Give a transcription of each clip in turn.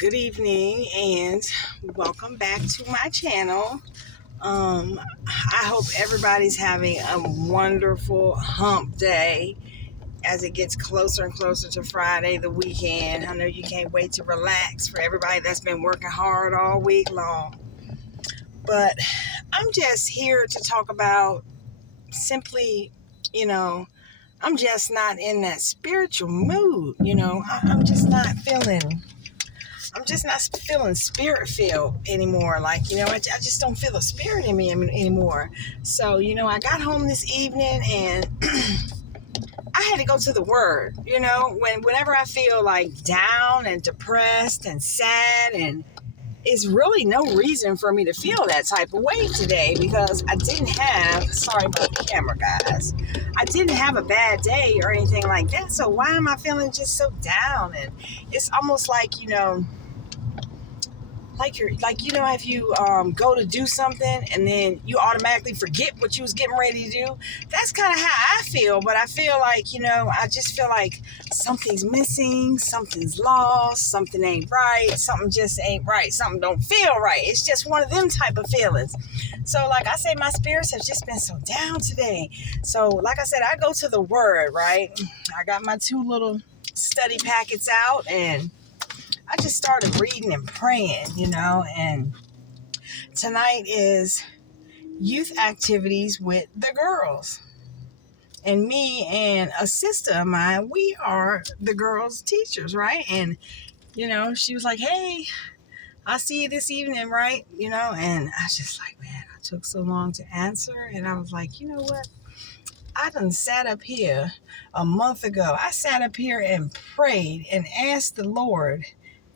Good evening and welcome back to my channel. I hope everybody's having a wonderful hump day as it gets closer and closer to Friday, the weekend. I know you can't wait to relax for everybody that's been working hard all week long. But I'm just here to talk about simply, I'm just not in that spiritual mood. I'm just not feeling spirit filled anymore. I just don't feel the spirit in me anymore. So, I got home this evening and I had to go to the Word. Whenever I feel like down and depressed and sad, and it's really no reason for me to feel that type of way today because I didn't have, sorry about the camera, guys. I didn't have a bad day or anything like that. So why am I feeling just so down? And it's almost like, if you go to do something and then you automatically forget what you was getting ready to do. That's kind of how I feel. But I feel like, I just feel like something's missing, something's lost, something ain't right, something just ain't right, something don't feel right. It's just one of them type of feelings. So like I say, my spirits have just been so down today. So like I said, I go to the Word, right? I got my 2 little study packets out and I just started reading and praying, and tonight is youth activities with the girls. And me and a sister of mine, we are the girls' teachers, right? And, she was like, hey, I'll see you this evening, right? And I was just like, man, I took so long to answer. And I was like, you know what? I done sat up here a month ago. I sat up here and prayed and asked the Lord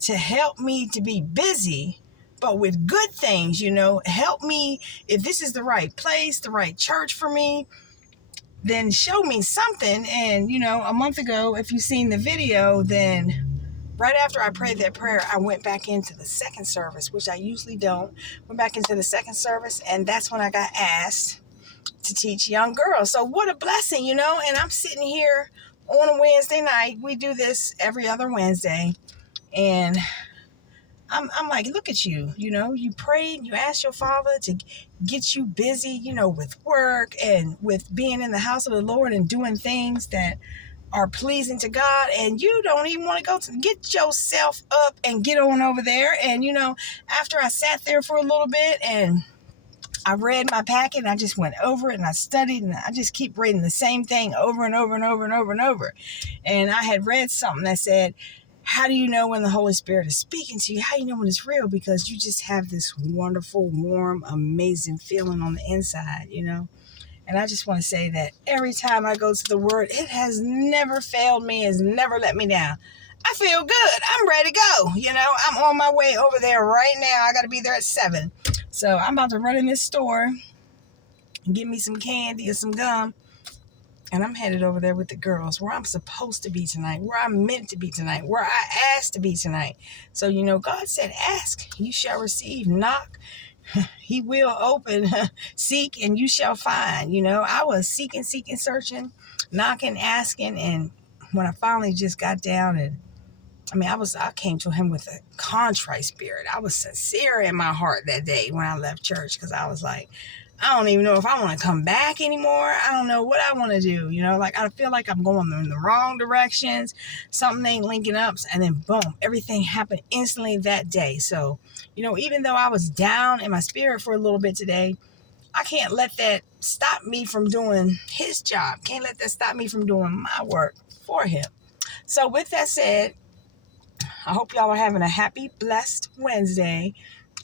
to help me to be busy, but with good things, help me. If this is the right place, the right church for me, then show me something. And, a month ago, if you've seen the video, then right after I prayed that prayer, I went back into the second service, which I usually don't. Went back into the second service, and that's when I got asked to teach young girls. So what a blessing, and I'm sitting here on a Wednesday night. We do this every other Wednesday. And I'm like, look at you, you prayed, you asked your Father to get you busy, with work and with being in the house of the Lord and doing things that are pleasing to God. And you don't even want to go to get yourself up and get on over there. And, after I sat there for a little bit and I read my packet and I just went over it and I studied and I just keep reading the same thing over and over and over and over and over. And I had read something that said, how do you know when the Holy Spirit is speaking to you? How do you know when it's real? Because you just have this wonderful, warm, amazing feeling on the inside, And I just want to say that every time I go to the Word, it has never failed me, has never let me down. I feel good. I'm ready to go. I'm on my way over there right now. I got to be there at 7. So I'm about to run in this store and get me some candy or some gum. And I'm headed over there with the girls where I'm supposed to be tonight, where I'm meant to be tonight, where I asked to be tonight. So, God said, ask, you shall receive, knock, he will open, seek, and you shall find. I was seeking, searching, knocking, asking. And when I finally just got down and I came to him with a contrite spirit. I was sincere in my heart that day when I left church because I was like, I don't even know if I want to come back anymore. I don't know what I want to do. I feel like I'm going in the wrong directions. Something ain't linking up. And then boom, everything happened instantly that day. So, even though I was down in my spirit for a little bit today, I can't let that stop me from doing his job. Can't let that stop me from doing my work for him. So with that said, I hope y'all are having a happy, blessed Wednesday.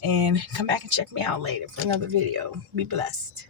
And come back and check me out later for another video. Be blessed.